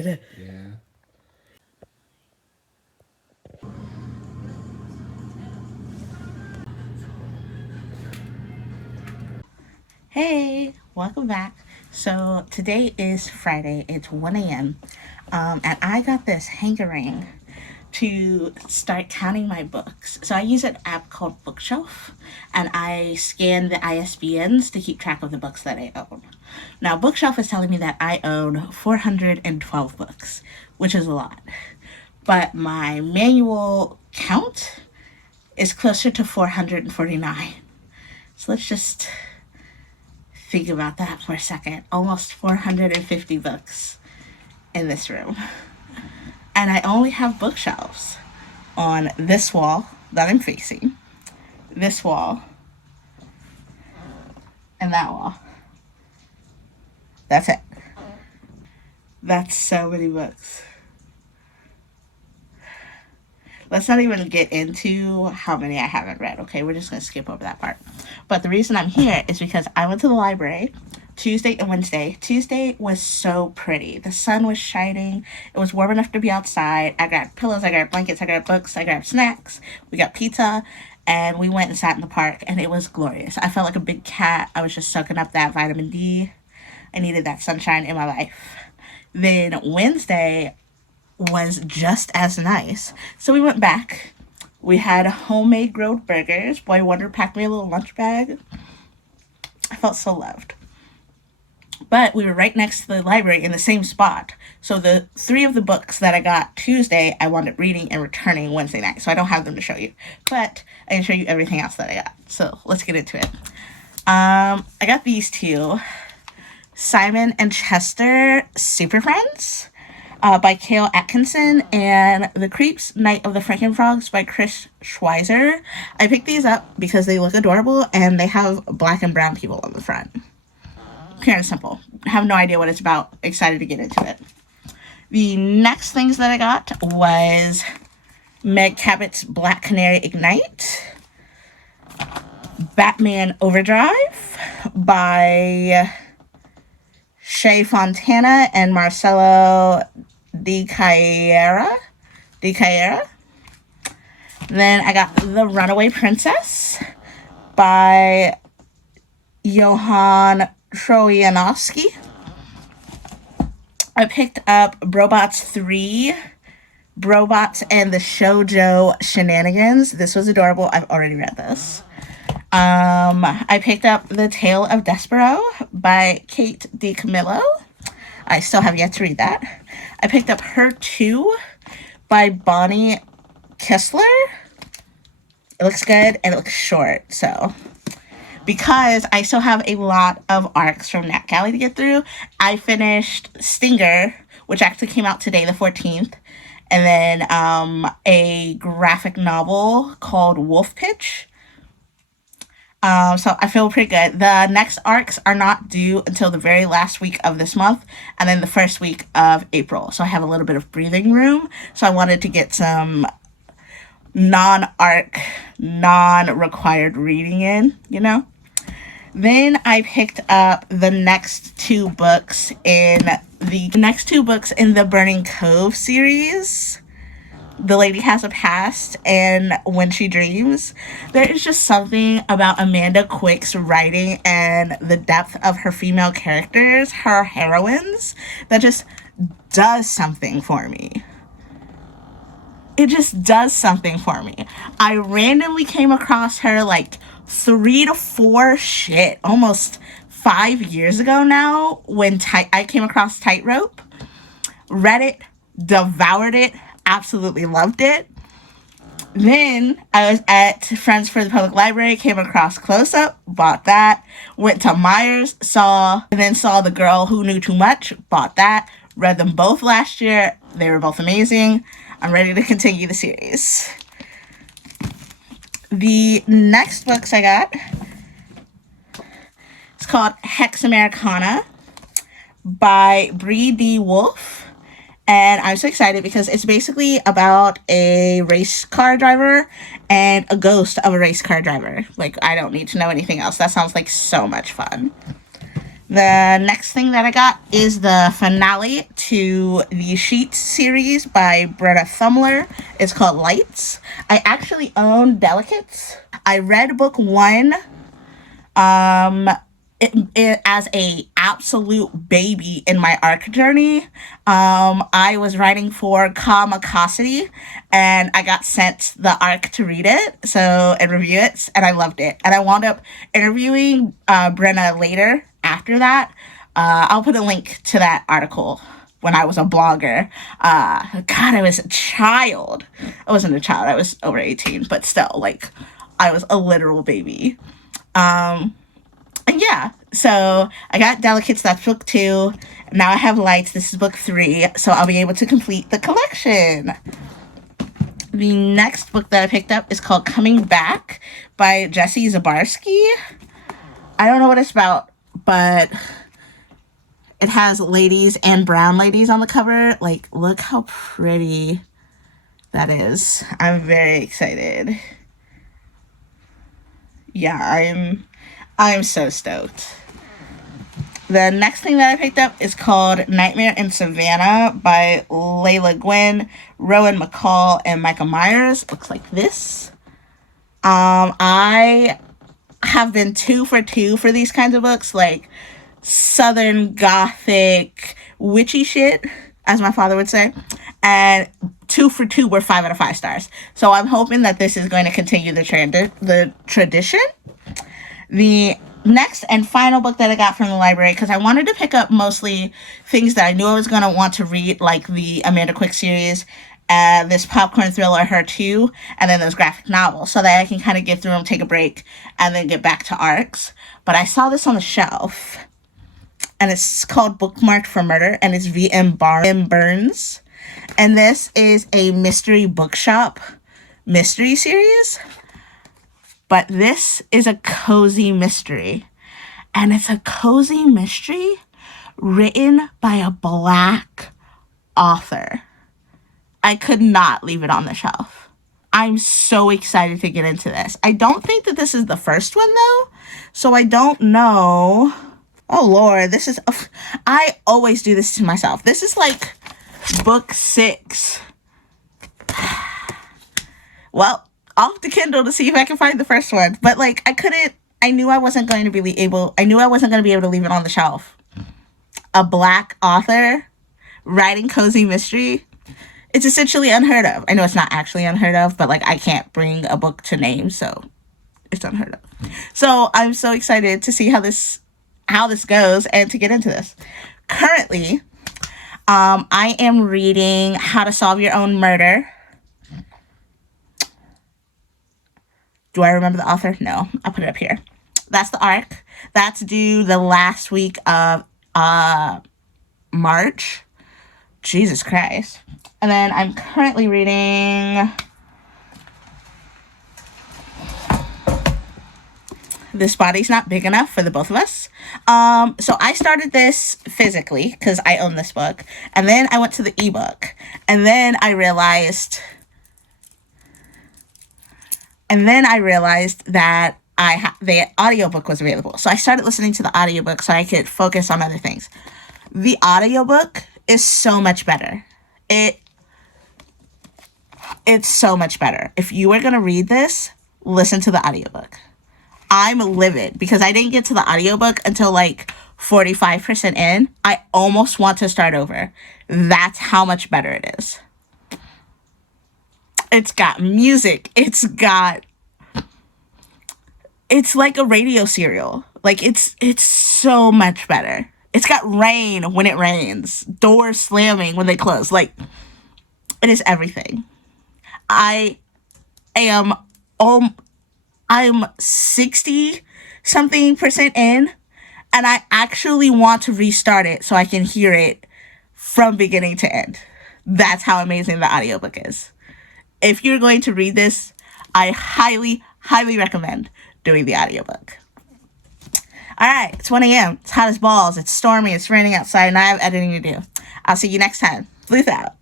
Yeah. Hey, welcome back. So today is Friday. It's 1 a.m. And I got this hankering to start counting my books. So I use an app called Bookshelf, and I scan the ISBNs to keep track of the books that I own. Now, Bookshelf is telling me that I own 412 books, which is a lot. But my manual count is closer to 449. So let's just think about that for a second. Almost 450 books in this room. And I only have bookshelves on this wall that I'm facing, this wall, and that wall. That's it. That's so many books. Let's not even get into how many I haven't read, okay? We're just going to skip over that part. But the reason I'm here is because I went to the library Tuesday and Wednesday. Tuesday was so pretty. The sun was shining. It was warm enough to be outside. I grabbed pillows, I grabbed blankets, I grabbed books, I grabbed snacks. We got pizza, and we went and sat in the park, and it was glorious. I felt like a big cat. I was just soaking up that vitamin D. I needed that sunshine in my life. Then Wednesday was just as nice. So we went back. We had homemade grilled burgers. Boy Wonder packed me a little lunch bag. I felt so loved. But we were right next to the library in the same spot. So the three of the books that I got Tuesday, I wound up reading and returning Wednesday night. So I don't have them to show you. But I can show you everything else that I got. So let's get into it. I got these two. Simon and Chester Super Friends by Cale Atkinson, and The Creeps Night of the Frankenfrogs by Chris Schweizer. I picked these up because they look adorable and they have black and brown people on the front. Pure and simple. Have no idea what it's about. Excited to get into it. The next things that I got was Meg Cabot's Black Canary Ignite, Batman Overdrive by Shay Fontana and Marcelo Di Caera. Then I got The Runaway Princess by Johann Trojanowski. I picked up Brobots 3, Brobots and the Shoujo Shenanigans. This was adorable. I've already read this. I picked up The Tale of Despero by Kate DiCamillo. I still have yet to read that. I picked up Her Too by Bonnie Kessler. It looks good and it looks short, so because I still have a lot of arcs from Nat Galley to get through, I finished Stinger, which actually came out today, the 14th, and then a graphic novel called Wolf Pitch. So I feel pretty good. The next arcs are not due until the very last week of this month and then the first week of April. So I have a little bit of breathing room. So I wanted to get some non-arc, non-required reading in, you know? Then I picked up the next two books in the Burning Cove series. The Lady Has a Past and When She Dreams. There is just something about Amanda Quick's writing and the depth of her female characters, her heroines, that just does something for me. It just does something for me. I randomly came across her like 3 to 4 almost 5 years ago now when I came across Tightrope. Read it, devoured it, absolutely loved it. Then I was at Friends for the Public Library, came across Close Up, bought that. Went to Myers, saw The Girl Who Knew Too Much, bought that. Read them both last year. They were both amazing. I'm ready to continue the series. The next books I got, it's called Hex Americana by Bree D. Wolfe. And I'm so excited because it's basically about a race car driver and a ghost of a race car driver. Like, I don't need to know anything else. That sounds like so much fun. The next thing that I got is the finale to the Sheets series by Bretta Thumler. It's called Lights. I actually own Delicates. I read book one it as a absolute baby in my arc journey. I was writing for Kamikosity, and I got sent the arc to read it, and review it, and I loved it. And I wound up interviewing Brenna later after that. I'll put a link to that article when I was a blogger. God, I was a child. I wasn't a child. I was over 18, but still, like, I was a literal baby. And yeah, so I got Delicates, that's book 2. Now I have Lights, this is book 3, so I'll be able to complete the collection. The next book that I picked up is called Coming Back by Jessie Zabarski. I don't know what it's about, but it has ladies and brown ladies on the cover. Like, look how pretty that is. I'm very excited. Yeah, I'm so stoked. The next thing that I picked up is called Nightmare in Savannah by Layla Gwynn, Rowan McCall, and Micah Myers. Looks like this. I have been 2 for 2 for these kinds of books, like Southern Gothic witchy shit, as my father would say. And 2 for 2 were 5 out of 5 stars. So I'm hoping that this is going to continue the tradition. The next and final book that I got from the library, because I wanted to pick up mostly things that I knew I was going to want to read, like the Amanda Quick series, this popcorn thriller, Her Too, and then those graphic novels, so that I can kind of get through them, take a break, and then get back to arcs. But I saw this on the shelf, and it's called Bookmarked for Murder, and it's V.M. Burns. And this is a mystery bookshop mystery series. But this is a cozy mystery. And it's a cozy mystery written by a Black author. I could not leave it on the shelf. I'm so excited to get into this. I don't think that this is the first one, though. So I don't know. Oh, Lord. I always do this to myself. This is like book 6. Well, off the Kindle to see if I can find the first one. But, like, I knew I wasn't going to be able to leave it on the shelf. A Black author writing cozy mystery. It's essentially unheard of. I know it's not actually unheard of, but, like, I can't bring a book to name, so it's unheard of. So I'm so excited to see how this goes and to get into this. Currently, I am reading How to Solve Your Own Murder. Do I remember the author? No, I'll put it up here. That's the arc. That's due the last week of March. Jesus Christ. And then I'm currently reading This Body's Not Big Enough for the Both of Us. So I started this physically because I own this book. And then I went to the ebook. And then I realized that the audiobook was available. So I started listening to the audiobook so I could focus on other things. The audiobook is so much better. It's so much better. If you are going to read this, listen to the audiobook. I'm livid because I didn't get to the audiobook until like 45% in. I almost want to start over. That's how much better it is. It's got music. It's like a radio serial. Like, it's so much better. It's got rain when it rains, doors slamming when they close. Like, it is everything. I'm 60 something% in, and I actually want to restart it so I can hear it from beginning to end. That's how amazing the audiobook is. If you're going to read this, I highly, highly recommend doing the audiobook. Alright, it's 1 a.m. It's hot as balls. It's stormy. It's raining outside, and I have editing to do. I'll see you next time. Sleuth out.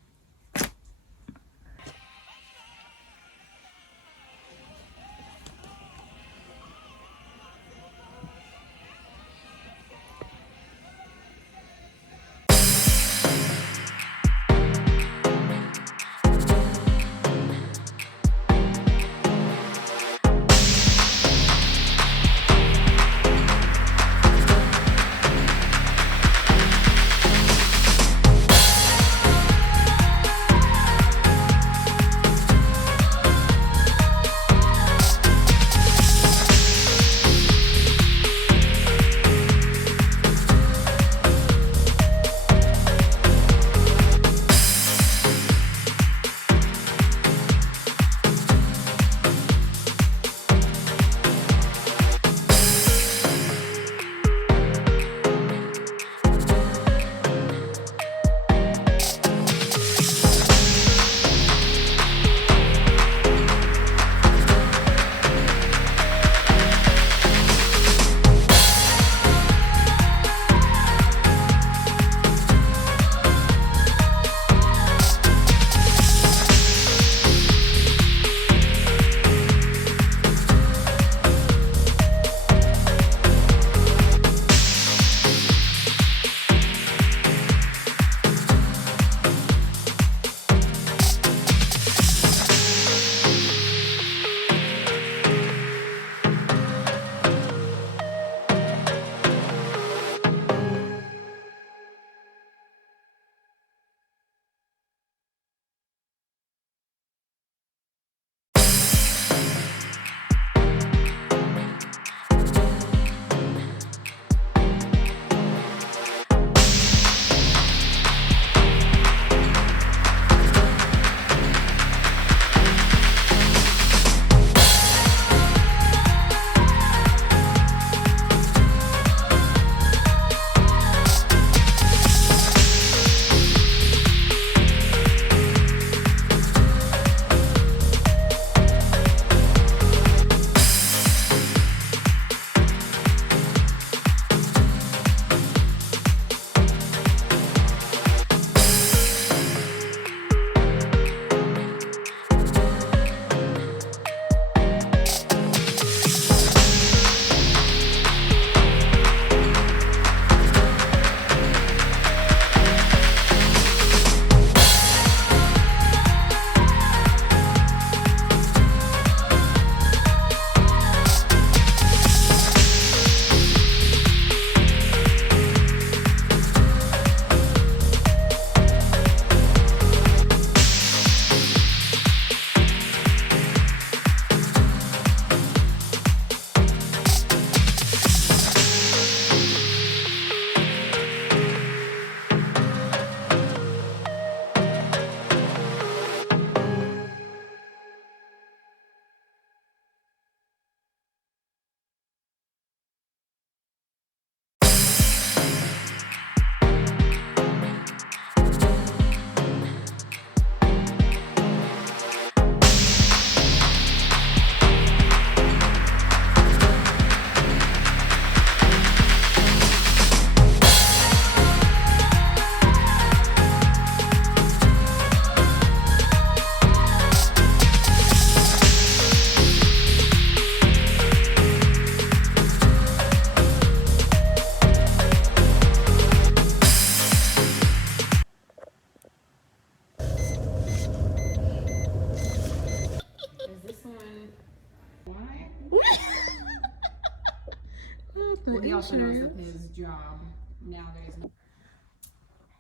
Well, he also knows with his job nowadays.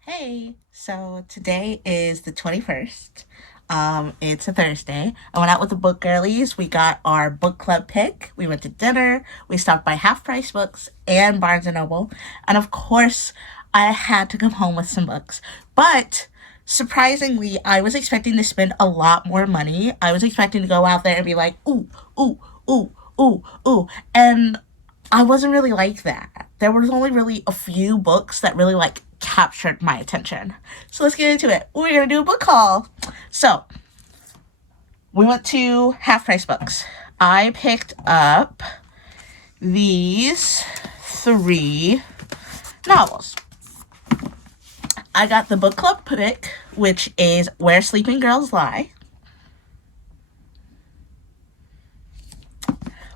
Hey, so today is the 21st. It's a Thursday. I went out with the book girlies. We got our book club pick. We went to dinner. We stopped by Half Price Books and Barnes and Noble. And of course, I had to come home with some books. But surprisingly, I was expecting to spend a lot more money. I was expecting to go out there and be like, ooh, ooh, ooh, ooh, ooh. And I wasn't really like that. There was only really a few books that really like captured my attention. So let's get into it. We're gonna do a book haul. So we went to Half Price Books. I picked up these 3 novels. I got the book club pick, which is Where Sleeping Girls Lie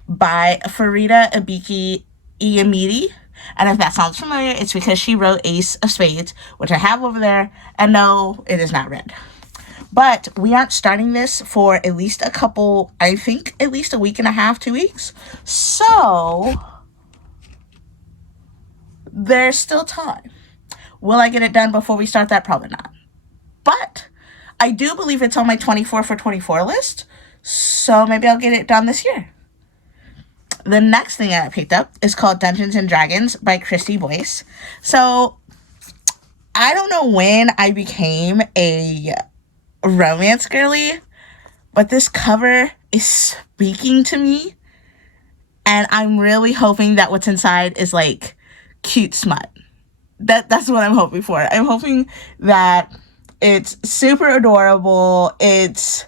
by Farida Abiki Iyamidi. And if that sounds familiar, it's because she wrote Ace of Spades, which I have over there. And no, it is not red. But we aren't starting this for at least I think at least a week and a half, 2 weeks. So there's still time. Will I get it done before we start that? Probably not. But I do believe it's on my 24 for 24 list. So maybe I'll get it done this year. The next thing I picked up is called Dungeons and Dragons by Christy Boyce. So I don't know when I became a romance girly, but this cover is speaking to me. And I'm really hoping that what's inside is like cute smut. That's what I'm hoping for. I'm hoping that it's super adorable. It's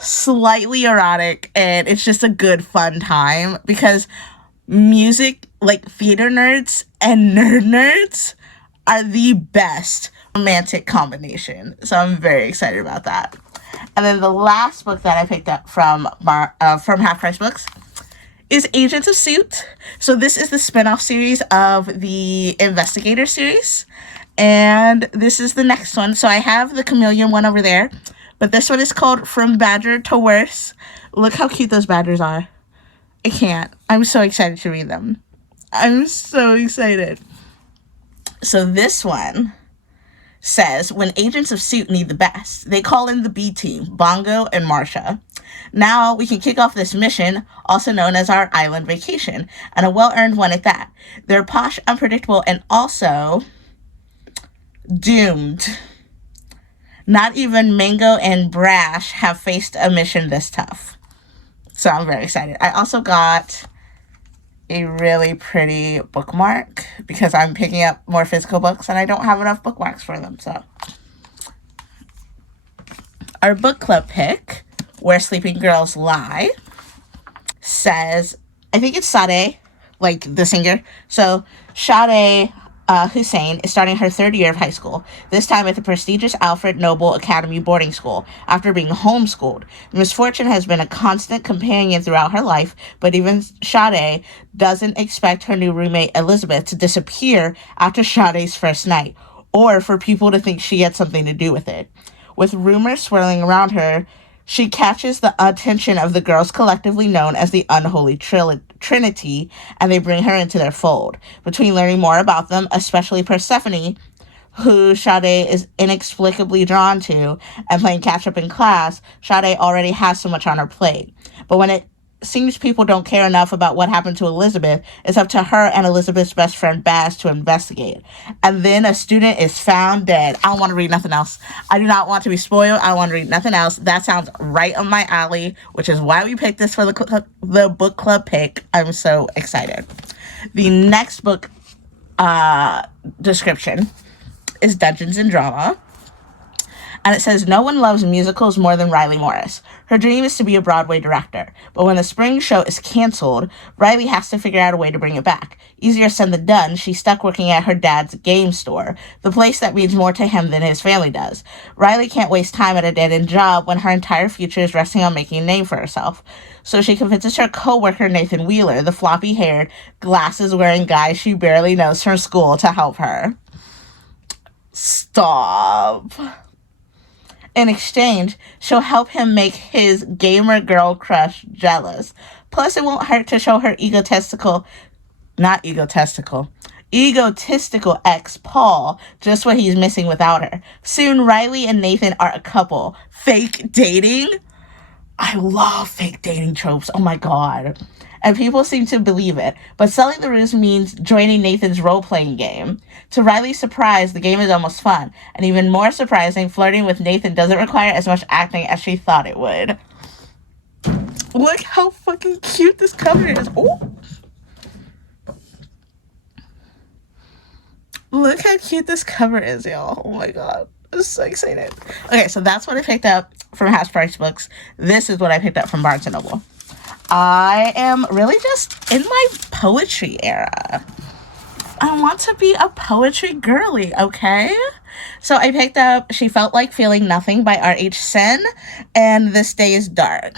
slightly erotic, and it's just a good fun time because music, like theater nerds and nerd nerds, are the best romantic combination. So I'm very excited about that. And then the last book that I picked up from Half Price Books is Agents of Suit. So this is the spin-off series of the Investigator series. And this is the next one. So I have the Chameleon one over there. But this one is called From Badger to Worse. Look how cute those badgers are. I can't. I'm so excited to read them. I'm so excited. So this one says, when agents of Suit need the best, they call in the B team, Bongo and Marsha. Now we can kick off this mission, also known as our island vacation, and a well-earned one at that. They're posh, unpredictable, and also doomed. Not even Mango and Brash have faced a mission this tough. So I'm very excited. I also got a really pretty bookmark because I'm picking up more physical books and I don't have enough bookmarks for them. So our book club pick, Where Sleeping Girls Lie, says, I think it's Sade, like the singer. So Sade Hussein is starting her 3rd year of high school, this time at the prestigious Alfred Noble Academy boarding school, after being homeschooled. Misfortune has been a constant companion throughout her life, but even Sade doesn't expect her new roommate Elizabeth to disappear after Sade's first night, or for people to think she had something to do with it. With rumors swirling around her, she catches the attention of the girls collectively known as the Unholy Trinity, and they bring her into their fold. Between learning more about them, especially Persephone, who Sade is inexplicably drawn to, and playing catch-up in class, Sade already has so much on her plate. But when it seems people don't care enough about what happened to Elizabeth, it's up to her and Elizabeth's best friend Baz to investigate. And then a student is found dead. I don't want to read nothing else. I do not want to be spoiled. I want to read nothing else. That sounds right up my alley, which is why we picked this for the book club pick. I'm so excited. The next book description is Dungeons and Drama. And it says, no one loves musicals more than Riley Morris. Her dream is to be a Broadway director. But when the spring show is canceled, Riley has to figure out a way to bring it back. Easier said than done, she's stuck working at her dad's game store, the place that means more to him than his family does. Riley can't waste time at a dead-end job when her entire future is resting on making a name for herself. So she convinces her co-worker Nathan Wheeler, the floppy-haired, glasses-wearing guy she barely knows from school, to help her. Stop. In exchange, she'll help him make his gamer girl crush jealous. Plus, it won't hurt to show her egotistical Not egotistical. Egotistical ex Paul, just what he's missing without her. Soon Riley and Nathan are a couple. Fake dating? I love fake dating tropes. Oh my god. And people seem to believe it. But selling the ruse means joining Nathan's role-playing game. To Riley's surprise, the game is almost fun. And even more surprising, flirting with Nathan doesn't require as much acting as she thought it would. Look how fucking cute this cover is. Oh. Look how cute this cover is, y'all. Oh my god. I'm so excited. Okay, so that's what I picked up from House Price Books. This is what I picked up from Barnes & Noble. I am really just in my poetry era. I want to be a poetry girly, okay? So I picked up She Felt Like Feeling Nothing by R.H. Sen and This Day is Dark.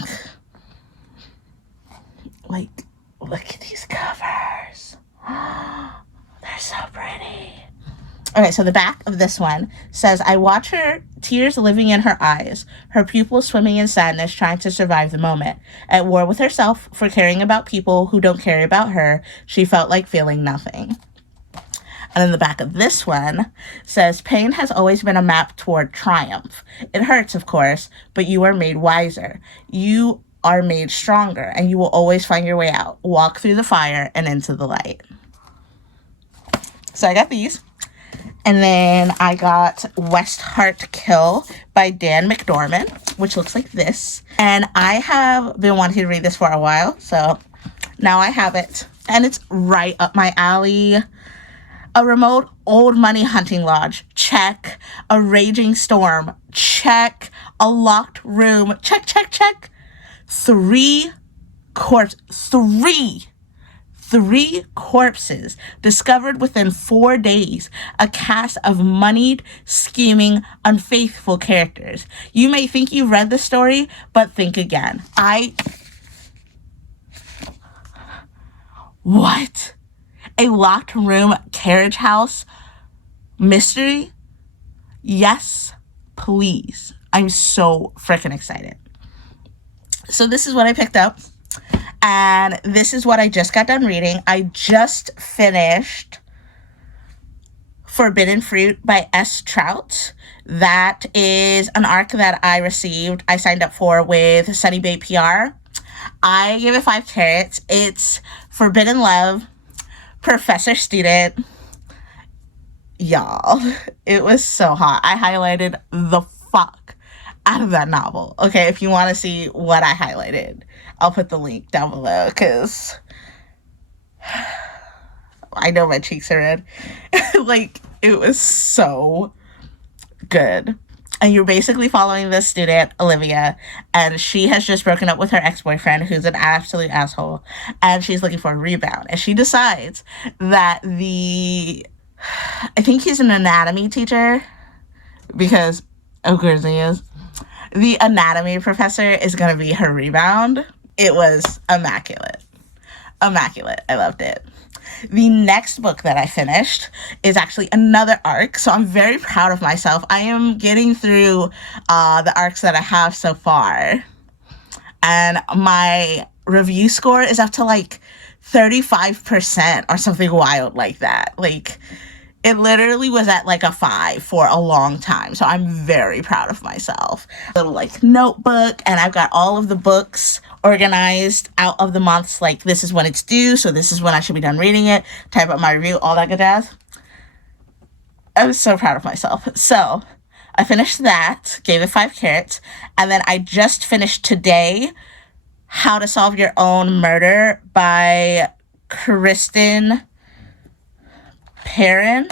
Like, look at these covers. They're so pretty. Okay, so the back of this one says, I watch her, tears living in her eyes, her pupils swimming in sadness, trying to survive the moment. At war with herself for caring about people who don't care about her, she felt like feeling nothing. And then the back of this one says, pain has always been a map toward triumph. It hurts, of course, but you are made wiser. You are made stronger, and you will always find your way out. Walk through the fire and into the light. So I got these. And then I got West Heart Kill by Dan McDormand, which looks like this. And I have been wanting to read this for a while, so now I have it. And it's right up my alley. A remote old money hunting lodge, check. A raging storm, check. A locked room, check, check, check. Three corpses discovered within 4 days. A cast of moneyed, scheming, unfaithful characters. You may think you've read the story, but think again. What? A locked room carriage house mystery? Yes, please. I'm so freaking excited. So this is what I picked up. And this is what I just got done reading. I just finished Forbidden Fruit by S. Trout. That is an arc that I signed up for with Sunny Bay PR. I gave it 5 carrots. It's Forbidden Love, Professor Student. Y'all, it was so hot. I highlighted the fuck out of that novel. Okay, if you want to see what I highlighted, I'll put the link down below because I know my cheeks are red. Like, it was so good. And you're basically following this student, Olivia, and she has just broken up with her ex-boyfriend, who's an absolute asshole, and she's looking for a rebound. And she decides that I think he's an anatomy teacher, because, of course he is. The anatomy professor is going to be her rebound. It was immaculate. Immaculate. I loved it. The next book that I finished is actually another arc, so I'm very proud of myself. I am getting through the arcs that I have so far, and my review score is up to like 35% or something wild like that. Like, it literally was at like a 5 for a long time, so I'm very proud of myself. A little like notebook, and I've got all of the books organized out of the months, like this is when it's due, so this is when I should be done reading it, type up my review, all that good jazz. I was so proud of myself. So I finished that, gave it 5 carrots, and then I just finished today How to Solve Your Own Murder by Kristen Perrin.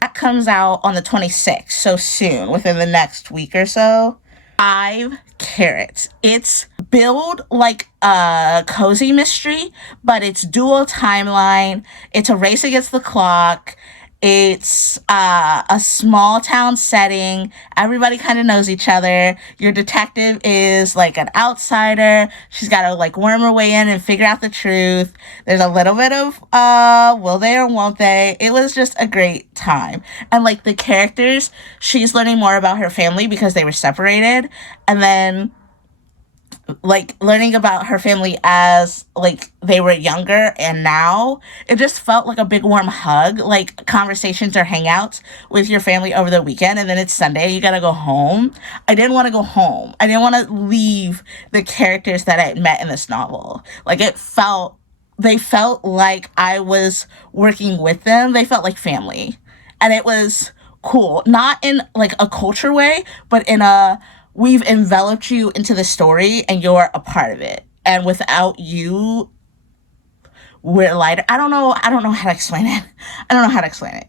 That comes out on the 26th, so soon, within the next week or so. 5 carrots. It's billed like a cozy mystery, but it's dual timeline. It's a race against the clock. It's a small town setting. Everybody kind of knows each other. Your detective is like an outsider. She's got to like worm her way in and figure out the truth. There's a little bit of will they or won't they. It was just a great time. And like the characters, she's learning more about her family because they were separated. And then like learning about her family as like they were younger and now, it just felt like a big warm hug, like conversations or hangouts with your family over the weekend, and then it's Sunday, you gotta go home. I didn't want to go home. I didn't want to leave the characters that I met in this novel. Like they felt like I was working with them. They felt like family, and it was cool, not in like a culture way, but in a, we've enveloped you into the story and you're a part of it. And without you, we're lighter. I don't know how to explain it.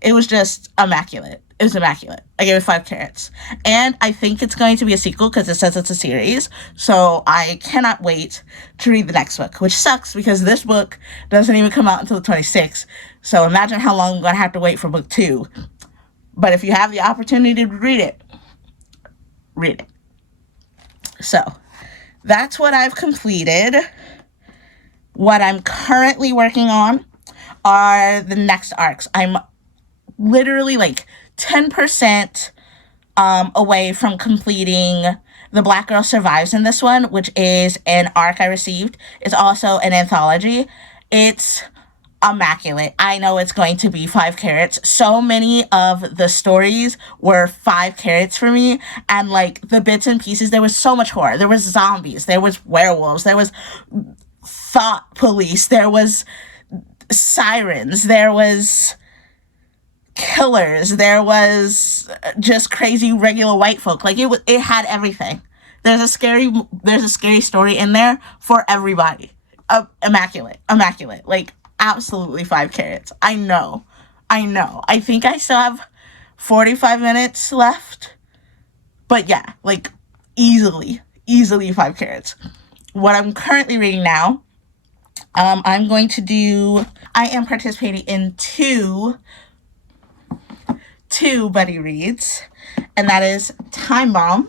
It was just immaculate. It was immaculate. I gave it 5 carrots. And I think it's going to be a sequel because it says it's a series. So I cannot wait to read the next book, which sucks because this book doesn't even come out until the 26th. So imagine how long I'm going to have to wait for book 2. But if you have the opportunity to read it, read it. So that's what I've completed. What I'm currently working on are the next arcs. I'm literally like 10% away from completing The Black Girl Survives in this one, which is an arc I received. It's also an anthology. It's immaculate. I know it's going to be 5 carrots. So many of the stories were 5 carrots for me, and like the bits and pieces, there was so much horror. There was zombies, there was werewolves, there was thought police, there was sirens, there was killers, there was just crazy regular white folk. Like it had everything. There's a scary story in there for everybody. Immaculate. Like absolutely 5 carrots. I know. I think I still have 45 minutes left. But yeah, like easily 5 carrots. What I'm currently reading now, I am participating in two buddy reads, and that is Time Bomb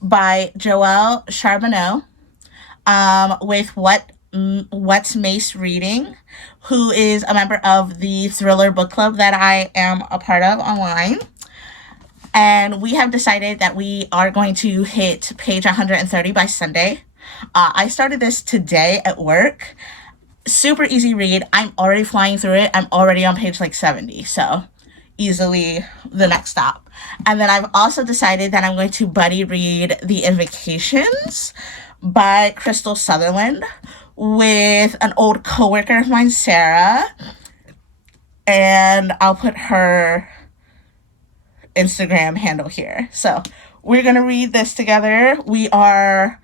by Joelle Charbonneau, with What's Mace Reading, who is a member of the thriller book club that I am a part of online. And we have decided that we are going to hit page 130 by Sunday. I started this today at work. Super easy read. I'm already flying through it. I'm already on page like 70. So easily the next stop. And then I've also decided that I'm going to buddy read The Invocations by Crystal Sutherland with an old coworker of mine, Sarah. And I'll put her Instagram handle here. So we're going to read this together. We are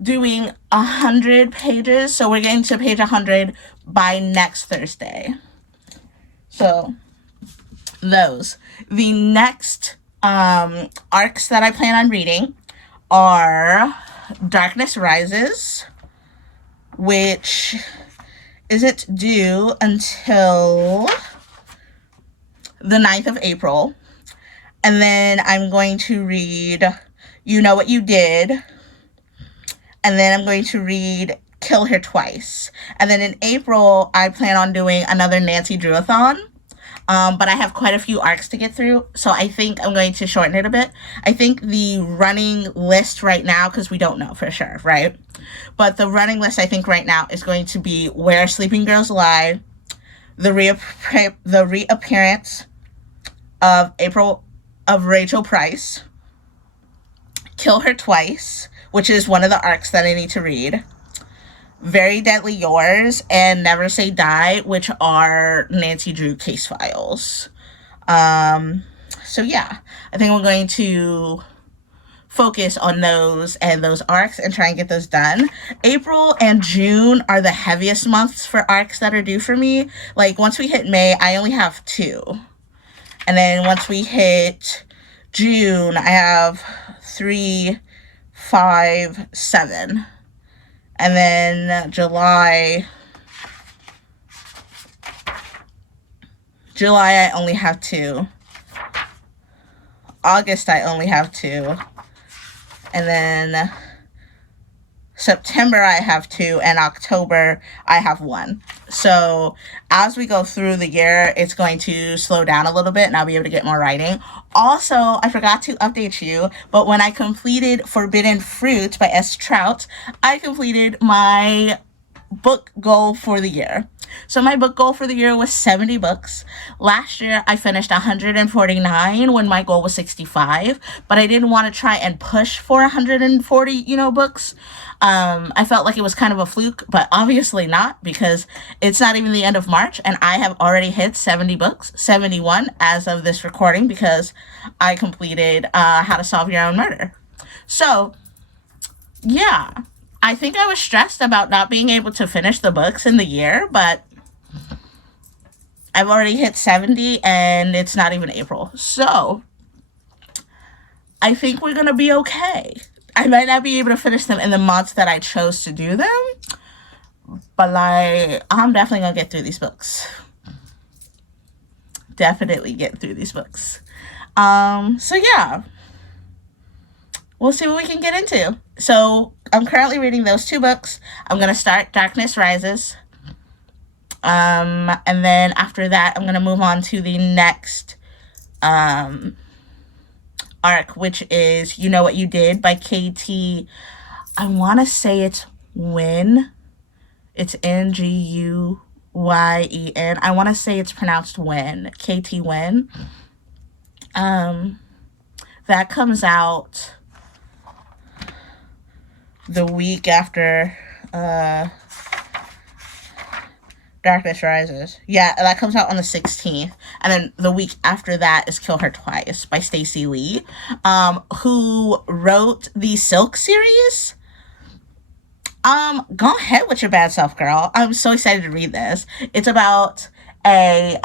doing 100 pages. So we're getting to page 100 by next Thursday. So those. The next arcs that I plan on reading are Darkness Rises, which isn't due until the 9th of April. And then I'm going to read You Know What You Did. And then I'm going to read Kill Her Twice. And then in April, I plan on doing another Nancy Drew-a-thon. But I have quite a few arcs to get through, so I think I'm going to shorten it a bit. I think the running list right now, because we don't know for sure, right? But the running list I think right now is going to be Where Sleeping Girls Lie, the reappearance of Rachel Price, Kill Her Twice, which is one of the arcs that I need to read, Very Deadly Yours, and Never Say Die, which are Nancy Drew case files. So yeah, I think we're going to focus on those and those arcs and try and get those done. April and June are the heaviest months for arcs that are due for me. Like once we hit May, I only have 2. And then once we hit June, I have 3, 5, 7. And then July, I only have 2. August, I only have 2. And then September, I have 2. And October, I have 1. So as we go through the year, it's going to slow down a little bit and I'll be able to get more writing. Also, I forgot to update you, but when I completed Forbidden Fruit by S. Trout, I completed my book goal for the year. So my book goal for the year was 70 books. Last year I finished 149 when my goal was 65, but I didn't want to try and push for 140, books. I felt like it was kind of a fluke, but obviously not, because it's not even the end of March and I have already hit 70 books, 71 as of this recording, because I completed How to Solve Your Own Murder. So yeah, I think I was stressed about not being able to finish the books in the year, but I've already hit 70 and it's not even April. So I think we're going to be okay. I might not be able to finish them in the months that I chose to do them, but I'm definitely going to get through these books. Definitely get through these books. So yeah, we'll see what we can get into. So I'm currently reading those 2 books. I'm going to start Darkness Rises. And then after that, I'm going to move on to the next arc, which is You Know What You Did by KT. I want to say it's Nguyen. It's Nguyen. I want to say it's pronounced Nguyen. KT Nguyen. That comes out the week after Darkness Rises. Yeah, that comes out on the 16th. And then the week after that is Kill Her Twice by Stacey Lee, who wrote the Silk series. Go ahead with your bad self, girl. I'm so excited to read this. It's about a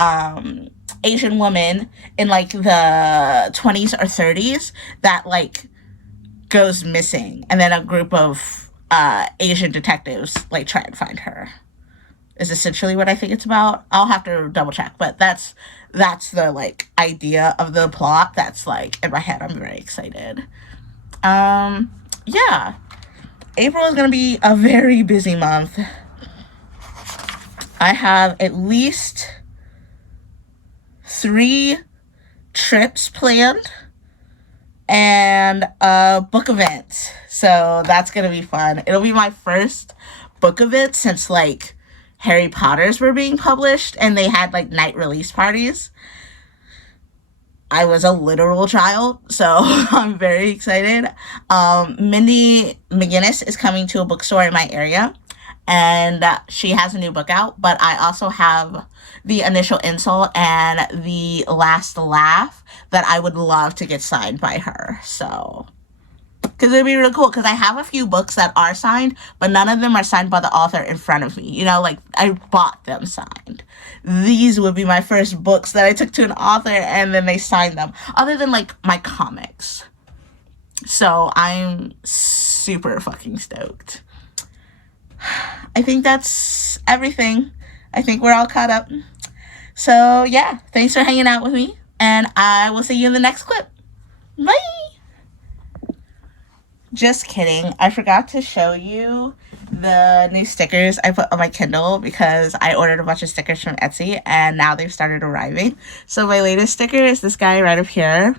Asian woman in like the 20s or 30s that like goes missing, and then a group of Asian detectives like try and find her. Is essentially what I think it's about. I'll have to double check, but that's the like idea of the plot that's like in my head. I'm very excited. Yeah, April is gonna be a very busy month. I have at least 3 trips planned and a book event. So that's gonna be fun. It'll be my first book event since like Harry Potters were being published and they had like night release parties. I was a literal child, so I'm very excited. Mindy McGinnis is coming to a bookstore in my area, and she has a new book out, but I also have The Initial Insult and The Last Laugh that I would love to get signed by her. So, because it'd be really cool, because I have a few books that are signed, but none of them are signed by the author in front of me. Like, I bought them signed. These would be my first books that I took to an author, and then they signed them, other than, like, my comics. So, I'm super fucking stoked. I think that's everything. I think we're all caught up. So, yeah, thanks for hanging out with me, and I will see you in the next clip. Bye! Just kidding. I forgot to show you the new stickers I put on my Kindle, because I ordered a bunch of stickers from Etsy and now they've started arriving. So my latest sticker is this guy right up here,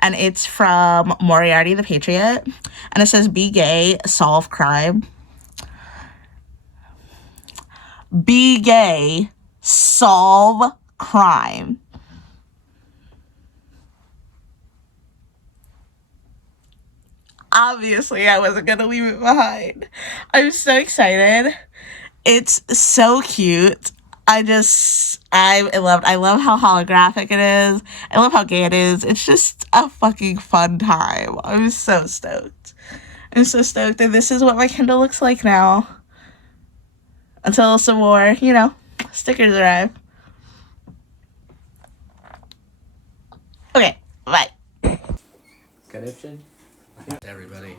and it's from Moriarty the Patriot, and it says, "Be gay, solve crime." Be gay, solve crime. Obviously, I wasn't gonna leave it behind. I'm so excited. It's so cute. I love how holographic it is. I love how gay it is. It's just a fucking fun time. I'm so stoked. I'm so stoked. And this is what my Kindle looks like now. Until some more, stickers arrive. Okay, bye. Connection? Everybody.